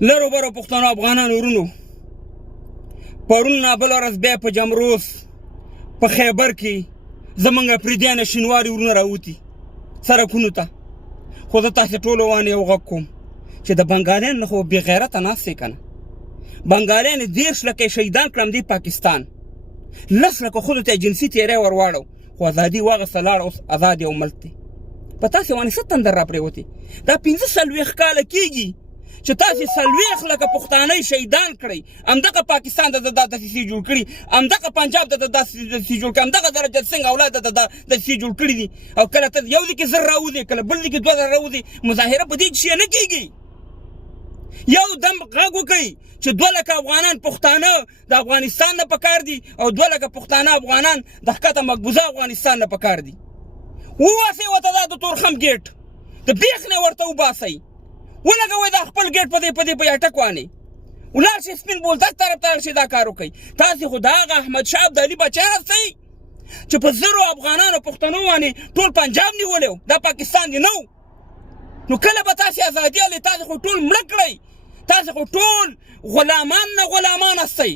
لرو برو پښتنو افغانانو ورونو، پرون نابل ورځ بیا په جمروس په خیبر کې زمونږ پردیانه شینواري ورونه راوتي سړکونو ته. خو زه تاسې ټولو وانه یو غږ کوم چې د بنګالیانو نه خو بې غیرته ناست دی که نه. بنګالیان 13 لکه شهیدان کړم دی پاکستان، 10 لکه ښځو ته جنسي تیری ور واړو، خو ازادي واغسته لاړه، اوس ازاد یو ملک دی. په تاسې باندې څه تندر را پرېوتې؟ دا 45 کاله کېږي چې تاسې 40 لکه پښتانه شهیدان کړئ. همدغه پاکستان ته دا دسیسې جوړ کړي، همدغه پنجاب ته دا دسیسې جوړ کړي، همدغه درجت سنګ اولاد ته دا دسیسې جوړ کړي دي. او کله ته یو ځای کې 1000 راوځي، کله بل ځای کې 2000 راوځي. مظاهره په دې شي نه کېږي. یو دم غږ وکړئ چې 2 لکه افغانان پښتانه د افغانستان نه پکار دي او 2 لکه پښتانه افغانان د ښکته مقبوضه افغانستان نه پکار دي. وواسئ ورته دا د تورخم ګیټ د بیخ نه ورته وباسئ، ولګوئ دا خپل ګیټ په دې په اټک وانې ولاړ شئ سپین بولدک طرف ته شئ دا کار وکړئ. تاسې خو د هغه احمدشاه ابدالي بچیان هستئ چې په 1000 افغانانو پښتنو باندې ټول پنجاب نیولی و، دا پاکستان دی نه و. نو کله به تاسې ازادي هلې؟ تاسې خو ټول مړه کړئ، تاسې خو ټول غلامان نه غلامان هستئ.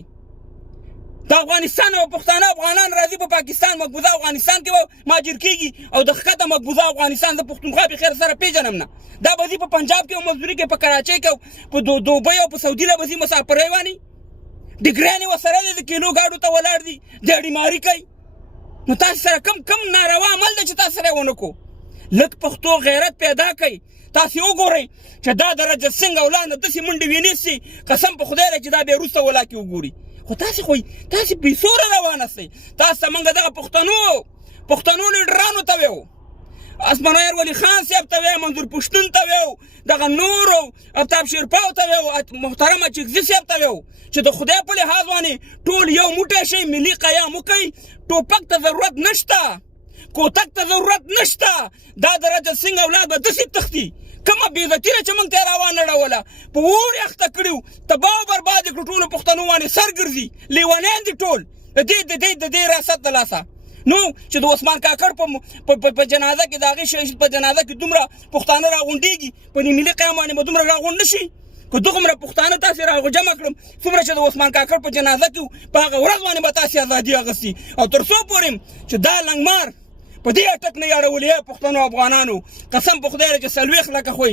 د افغانستان او پښتانه افغانان راځي په پاکستان مقبوضه افغانستان کې به مهاجر کېږي او د ښکته مقبوضه افغانستان د پښتونخوا په خیر سره پیژنم نه. دا به ځي په پنجاب کې او مزدوري کې، په کراچۍ کې او په دوبۍ او په سعودي له به ځي مسافرۍ واني، ډګرانې ورسره دي، د کیلو ګاډو ته ولاړ دي، ډیډیماري کوي. نو تاسې سره کم ناروا عمل دی چې تاسې سره یې ونه کړو؟ لږ پښتو غیرت پیدا کوئ. تاسې وګورئ چې دا د رجب سنګ اولاد نه داسې منډې وینېسي، قسم په خدای دی چې دا بیا وروسته ولا کې وګوري. خو تاسې پیسوره روان هستئ. تاسو ته موږ دغه پښتنو لیډرانو ته ویو، اسمانایر ولی خان صاحب ته ویو، منظور پښتون ته ویو، دغه نورو آفتاب شیرپاو ته ویو، محترم اچکزي صاحب ته ویو چې د خدای په لحاظ باندې ټول یو موټی شئ، ملي قیام وکئ. ټوپک ته ضرورت نشته، کوتک ته ضرورت نشته. دا د رجب سنګ اولاد به داسې تښتي، کومه بېعزتي ده چې موږ ته یې راوانړوله، په اور یې اخته کړي وو، تباه او برباد یې کړو. ټولو پښتنو باندې سر ګرځي، لیونیان دي ټول د دې ریاست د لاسه. نو چې د عثمان کاکړ په جنازه کې د هغې شهید په جنازه کې دومره پښتانه راغونډېږي، په دې ملي قیام باندې به دومره راغونډ نه شي؟ که دومره پښتانه تاسې راجمع کړم څومره چې د عثمان کاکړ په جنازه کې وو، په هغه ورځ باندې به تاسې ازادي اخیستي. او تر څو پورې چې دا لنګمار په دې اټک نه یاړولې پښتنو افغانانو، قسم په خدای چې 40 لکه خو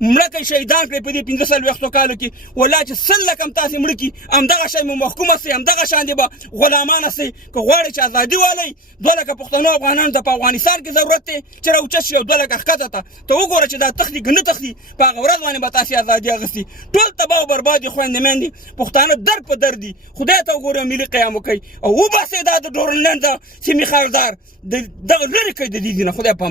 مړه کړئ، شهیدان کړئ په دې 45 کالو کې، والله چې 100 لکه هم تاسې مړه کړي، همدغه شی مو محکوم هستئ، همدغه شاندې به غلامان هستئ. که غواړئ چې ازادي والئ، 2 لکه پښتنو افغانانو ته په افغانستان کې ضرورت دی چې راوچت شي، او 2 لکه ښکته ته وګوره چې دا تښتي که نه تښتي. په هغه ورځ باندې به تاسې ازادي اخیستي. ټول تباه او برباد دي خویندې میندې، پښتانه در په در دي. خدای ته وګورئ، ملي قیام وکئ او وباسئ دا د ډورنلینډ د سیمې خاردار دغه لرې کړئ د دې نه. خدای په امان.